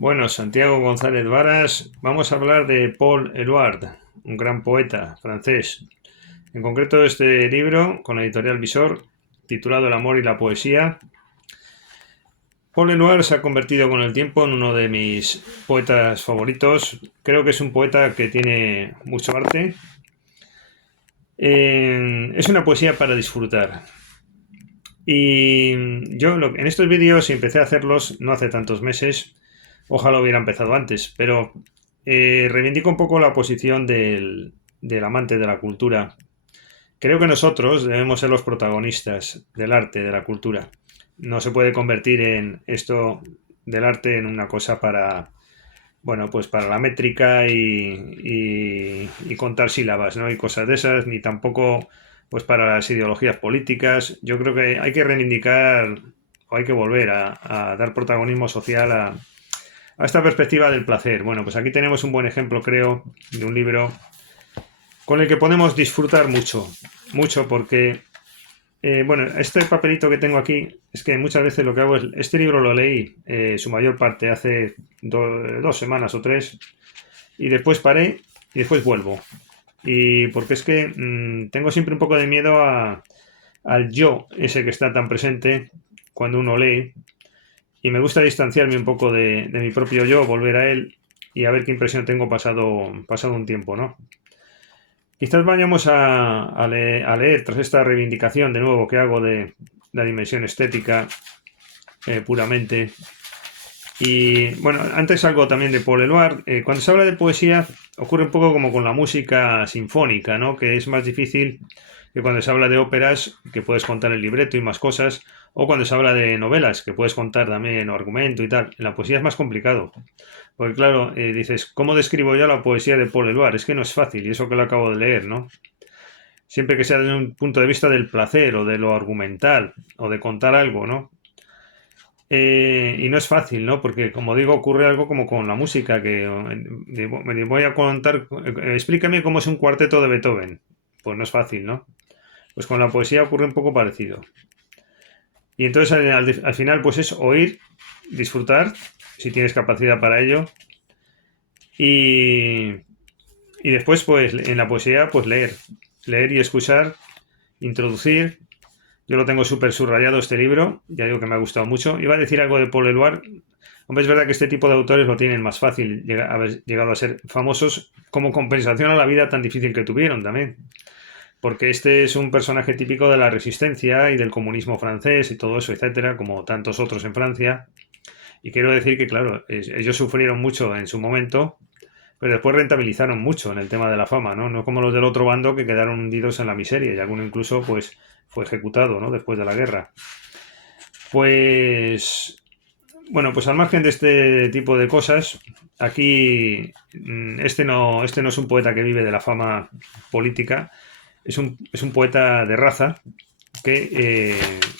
Bueno, Santiago González Varas, vamos a hablar de Paul Éluard, un gran poeta francés. En concreto, este libro, con la editorial Visor, titulado El amor y la poesía. Paul Éluard se ha convertido con el tiempo en uno de mis poetas favoritos. Creo que es un poeta que tiene mucho arte. Es una poesía para disfrutar. Y yo en estos vídeos empecé a hacerlos no hace tantos meses. Ojalá hubiera empezado antes, pero reivindico un poco la posición del amante de la cultura. Creo que nosotros debemos ser los protagonistas del arte, de la cultura. No se puede convertir en esto del arte en una cosa para, bueno, pues para la métrica y contar sílabas, ¿no? Y cosas de esas, ni tampoco pues para las ideologías políticas. Yo creo que hay que reivindicar o hay que volver a dar protagonismo social a esta perspectiva del placer. Bueno, pues aquí tenemos un buen ejemplo, creo, de un libro con el que podemos disfrutar mucho, mucho, porque, bueno, este papelito que tengo aquí, es que muchas veces lo que hago es, este libro lo leí su mayor parte hace 2 semanas o 3, y después paré y después vuelvo. Y porque es que tengo siempre un poco de miedo al yo, ese que está tan presente cuando uno lee, y me gusta distanciarme un poco de mi propio yo, volver a él y a ver qué impresión tengo pasado un tiempo, ¿no? Quizás vayamos a leer, tras esta reivindicación de nuevo que hago de la dimensión estética puramente. Y bueno, antes algo también de Paul Éluard. Cuando se habla de poesía ocurre un poco como con la música sinfónica, ¿no? Que es más difícil que cuando se habla de óperas, que puedes contar el libreto y más cosas, o cuando se habla de novelas, que puedes contar también argumento y tal. En la poesía es más complicado. Porque claro, dices, ¿cómo describo yo la poesía de Paul Éluard? Es que no es fácil, y eso que lo acabo de leer, ¿no? Siempre que sea desde un punto de vista del placer o de lo argumental o de contar algo, ¿no? Y no es fácil, ¿no? Porque, como digo, ocurre algo como con la música, que me voy a contar, explícame cómo es un cuarteto de Beethoven. Pues no es fácil, ¿no? Pues con la poesía ocurre un poco parecido. Y entonces al final, pues es oír, disfrutar, si tienes capacidad para ello, y, y después, pues en la poesía, pues leer y escuchar, introducir. Yo lo tengo súper subrayado este libro, ya digo que me ha gustado mucho. Iba a decir algo de Paul Éluard. Hombre, es verdad que este tipo de autores lo tienen más fácil, haber llegado a ser famosos como compensación a la vida tan difícil que tuvieron también. Porque este es un personaje típico de la resistencia y del comunismo francés y todo eso, etcétera, como tantos otros en Francia. Y quiero decir que, claro, ellos sufrieron mucho en su momento, pero después rentabilizaron mucho en el tema de la fama, ¿no? No como los del otro bando que quedaron hundidos en la miseria y alguno incluso, pues, fue ejecutado, ¿no? Después de la guerra. Pues, bueno, pues al margen de este tipo de cosas, aquí este no es un poeta que vive de la fama política, es un poeta de raza que,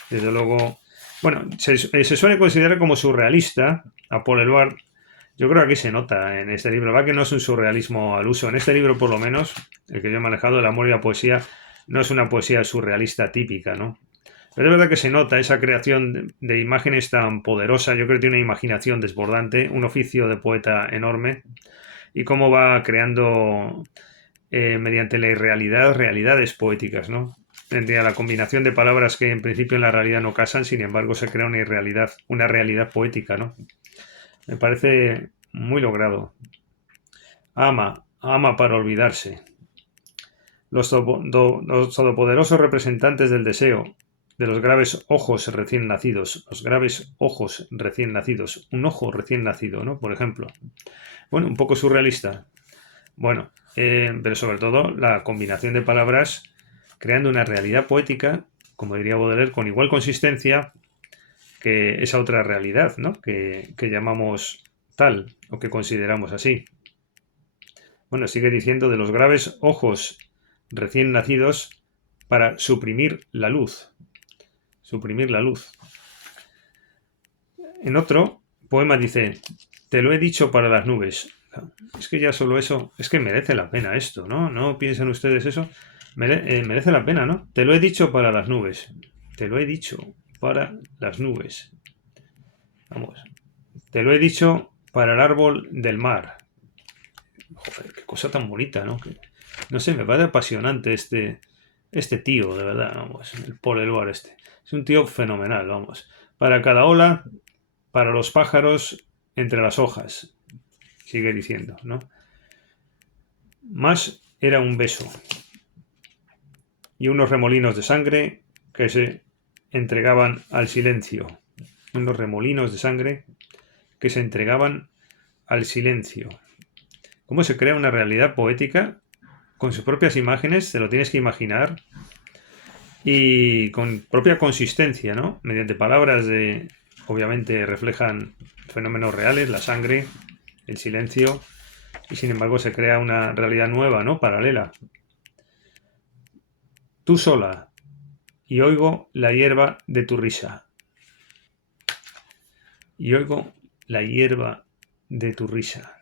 desde luego, bueno, se suele considerar como surrealista a Paul Éluard. Yo creo que aquí se nota en este libro, va que no es un surrealismo al uso. En este libro, por lo menos, el que yo he manejado, El amor y la poesía, no es una poesía surrealista típica, ¿no? Pero es verdad que se nota esa creación de imágenes tan poderosa. Yo creo que tiene una imaginación desbordante, un oficio de poeta enorme, y cómo va creando, mediante la irrealidad, realidades poéticas, ¿no? Entre la combinación de palabras que en principio en la realidad no casan, sin embargo se crea una realidad poética, ¿no? Me parece muy logrado. Ama para olvidarse. Los todopoderosos representantes del deseo, de los graves ojos recién nacidos, los graves ojos recién nacidos, un ojo recién nacido, ¿no? Por ejemplo. Bueno, un poco surrealista. Bueno, pero sobre todo la combinación de palabras creando una realidad poética, como diría Baudelaire, con igual consistencia que esa otra realidad, ¿no? Que llamamos tal o que consideramos así. Bueno, sigue diciendo de los graves ojos recién nacidos para suprimir la luz. Suprimir la luz. En otro poema dice, te lo he dicho para las nubes. Es que ya solo eso, es que merece la pena esto, ¿no? ¿No piensan ustedes eso? Merece la pena, ¿no? Te lo he dicho para las nubes. Te lo he dicho para las nubes. Vamos. Te lo he dicho para el árbol del mar. Joder, qué cosa tan bonita, ¿no? No sé, me parece apasionante este tío, de verdad, vamos, el Paul Eluard este. Es un tío fenomenal, vamos. Para cada ola, para los pájaros, entre las hojas. Sigue diciendo, ¿no? Más era un beso y unos remolinos de sangre que se entregaban al silencio. Unos remolinos de sangre que se entregaban al silencio. ¿Cómo se crea una realidad poética con sus propias imágenes? Te lo tienes que imaginar. Y con propia consistencia, ¿no? Mediante palabras obviamente reflejan fenómenos reales, la sangre, el silencio, y sin embargo se crea una realidad nueva, ¿no? Paralela. Tú sola, y oigo la hierba de tu risa. Y oigo la hierba de tu risa.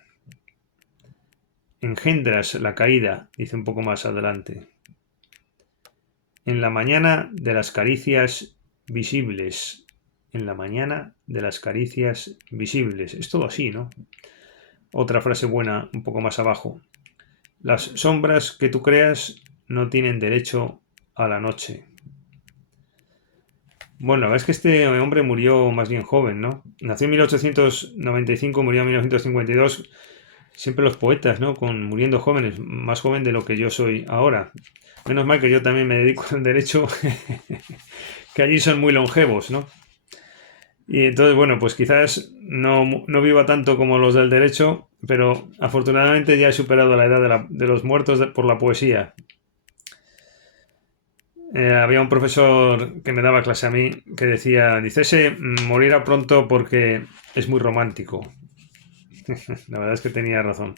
Engendras la caída, dice un poco más adelante. En la mañana de las caricias visibles. En la mañana de las caricias visibles. Es todo así, ¿no? Otra frase buena un poco más abajo. Las sombras que tú creas no tienen derecho a la noche. Bueno, la verdad es que este hombre murió más bien joven, ¿no? Nació en 1895, murió en 1952. Siempre los poetas, ¿no? Muriendo jóvenes, más joven de lo que yo soy ahora. Menos mal que yo también me dedico al derecho, que allí son muy longevos, ¿no? Y entonces, bueno, pues quizás no viva tanto como los del derecho, pero afortunadamente ya he superado la edad de los muertos por la poesía. Había un profesor que me daba clase a mí que decía, dice, ese morirá pronto porque es muy romántico. La verdad es que tenía razón.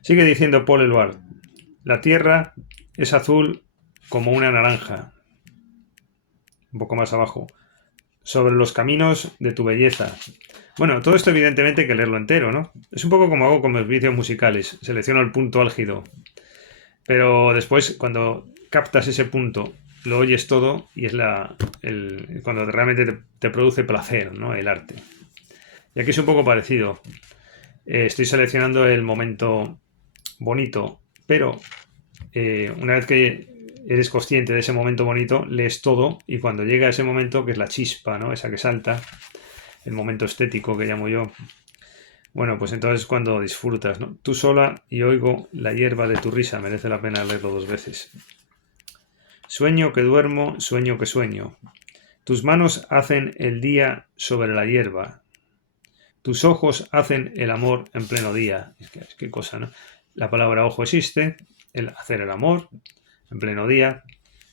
Sigue diciendo Paul Eluard, la tierra es azul como una naranja. Un poco más abajo. Sobre los caminos de tu belleza. Bueno, todo esto evidentemente hay que leerlo entero, ¿no? Es un poco como hago con los vídeos musicales. Selecciono el punto álgido. Pero después, cuando captas ese punto, lo oyes todo y es cuando realmente te produce placer, ¿no? El arte. Y aquí es un poco parecido. Estoy seleccionando el momento bonito, pero una vez que eres consciente de ese momento bonito, lees todo y cuando llega ese momento, que es la chispa, ¿no? Esa que salta, el momento estético que llamo yo, bueno, pues entonces cuando disfrutas, ¿no? Tú sola y oigo la hierba de tu risa, merece la pena leerlo 2 veces. Sueño que duermo, sueño que sueño. Tus manos hacen el día sobre la hierba. Tus ojos hacen el amor en pleno día. Es que cosa, ¿no? La palabra ojo existe, el hacer el amor en pleno día,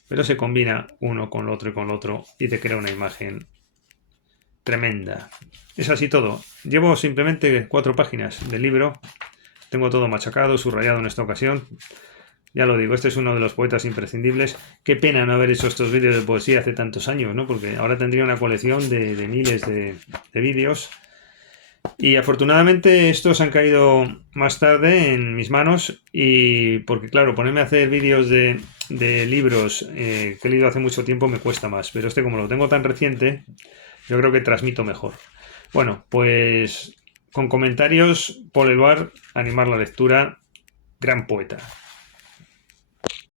pero se combina uno con lo otro y con lo otro y te crea una imagen tremenda. Es así todo. Llevo simplemente 4 páginas del libro. Tengo todo machacado, subrayado en esta ocasión. Ya lo digo, este es uno de los poetas imprescindibles. Qué pena no haber hecho estos vídeos de poesía hace tantos años, ¿no? Porque ahora tendría una colección de miles de vídeos. Y afortunadamente estos han caído más tarde en mis manos y porque claro, ponerme a hacer vídeos de libros que he leído hace mucho tiempo me cuesta más, pero como lo tengo tan reciente, yo creo que transmito mejor. Bueno, pues con comentarios, Paul Eluard, animar la lectura, gran poeta.